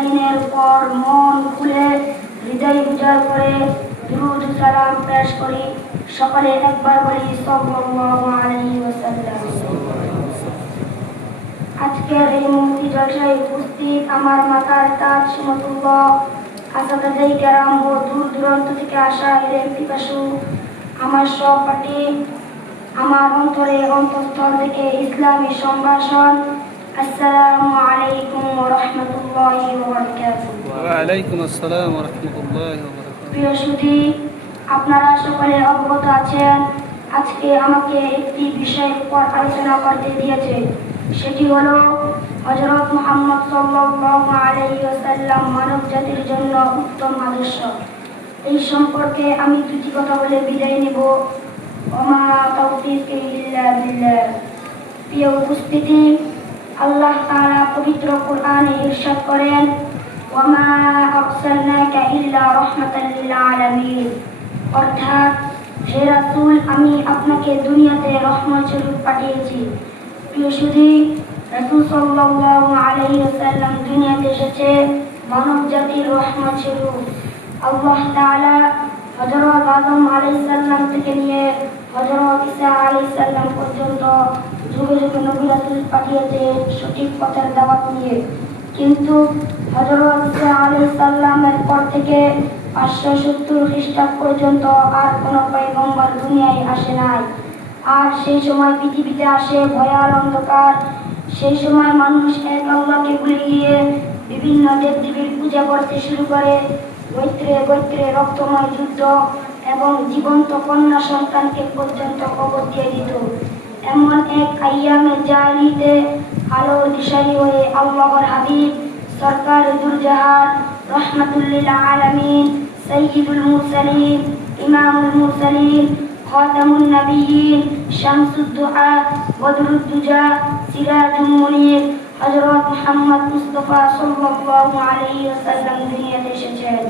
মুরসালিনের উপর মন খুলে হৃদয় উজাড় করে দুরূদ সালাম পেশ করি। সকলে একবার বলি সাল্লাল্লাহু আলাইহি ওয়াসাল্লাম। আজকের এই মুফতি জলসায় উপস্থিত আমার মাতার তাজ সুন্নাতুল্লাহ, আসাদায়ে কেরাম ও দূর দূরান্ত থেকে আসা এলেম পিপাসু আমার সহপাঠী, আমার অন্তঃস্থল থেকে ইসলামী সম্ভাষণ, আসসালামু আলাইকুম ওয়া রাহমাতুল্লাহি ওয়া বারাকাতুহু। ওয়া আলাইকুম আসসালাম ওয়া রাহমাতুল্লাহি ওয়া বারাকাতুহু। প্রিয় সুধী, আপনারা সকলে অবগত আছেন আজকে আমাকে একটি বিষয়ের উপর আলোচনা করতে দিয়েছে, সেটি হলো হযরত মুহাম্মদ সাল্লাল্লাহু আলাইহি ওয়াসাল্লাম মানব জাতির জন্য উত্তম আদর্শ। এই সম্পর্কে আমি দুটি কথা বলে বিদায় নেব। ওমা তাওফীকি ইল্লা বিল্লাহ। প্রিয় উপস্থিতি, আল্লাহ তাআলা পবিত্র কোরআনে ইরশাদ করেন, ওমা আরসালনাকা ইল্লা রাহমাতাল লিল আলামিন, অর্থাৎ হে রাসূল, আমি আপনাকে দুনিয়াতে রহমত স্বরূপ পাঠিয়েছি। প্রিয় সুধী, রাসূল সাল্লাল্লাহু আলাইহি ওয়াসাল্লাম দুনিয়াতে এসেছে মানব জাতির রহমত স্বরূপ। আল্লাহ তাআলা হযরত আদম আলাইহিস সালাম থেকে নিয়ে হযরত ঈসা আলাইহিস সালাম পর্যন্ত যুগে যুগে নবী রাসূল পাঠিয়েছে সঠিক পথের দাওয়াত নিয়ে। কিন্তু হযরত ঈসা আলাইহিস সালামের পর থেকে 570 খ্রিস্টাব্দ পর্যন্ত আর কোনো পয়গম্বর দুনিয়ায় আসে নাই। আর সেই সময় পৃথিবীতে আসে ভয়াল অন্ধকার। সেই সময় মানুষ এক আল্লাহকে ভুলে গিয়ে বিভিন্ন দেবদেবীর পূজা করতে শুরু করে। গোত্রে গোত্রে রক্তময় যুদ্ধ এবং জীবন্ত কন্যা সন্তানকে পর্যন্ত কবর দিয়ে দিত। এমন এক আইয়ামে জাহিলিতে আলোর দিশারি হয়ে আল্লাহর হাবিব সরকার দুরজাহান রহমাতুল লিল আলামিন সাইয়্যিদুল মুরসালিন ইমামুল মুরসালিন খাতামুন নবিয়্যিন শামসুদ দুআ বদরুদ দুজা সিরাজুল মুনীর হযরত মুহাম্মদ মুস্তাফা সাল্লাল্লাহু আলাইহি ওয়াসাল্লাম দুনিয়াতে এসেছেন।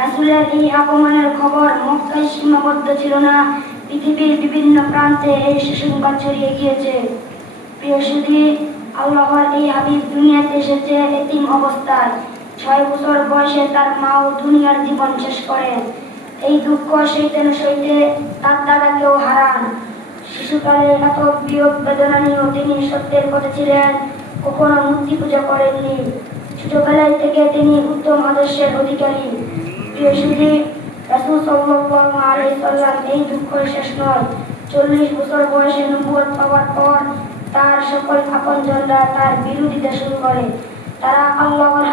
রাসূলের এই আগমনের খবর মক্কায় সীমাবদ্ধ ছিল না, পৃথিবীর বিভিন্ন প্রান্তে এই সুসংবাদ ছড়িয়ে গিয়েছে। প্রিয় সুধী, আল্লাহর এই হাবিব দুনিয়াতে এসেছে এতিম অবস্থায়। 6 বছর বয়সে তার মাও দুনিয়ার জীবন শেষ করেন। এই দুঃখ সইতে না সইতে তার দাদাকেও হারান। শিশুকালে এত বিয়োগ বেদনা নিয়েও তিনি সত্যের পথে ছিলেন, কখনো মূর্তি পূজা করেননি। ছোটবেলায় থেকে তিনি উত্তম আদর্শের অধিকারী। প্রিয় সুধী, রাসূল সাল্লাল্লাহু আলাইহি ওয়াসাল্লাম এই দুঃখ শেষ নয়। 40 বছর বয়সে নবুয়ত পাওয়ার পর তার সকল আপনজনরা তার বিরোধিতা শুরু করে। তারা আল্লাহর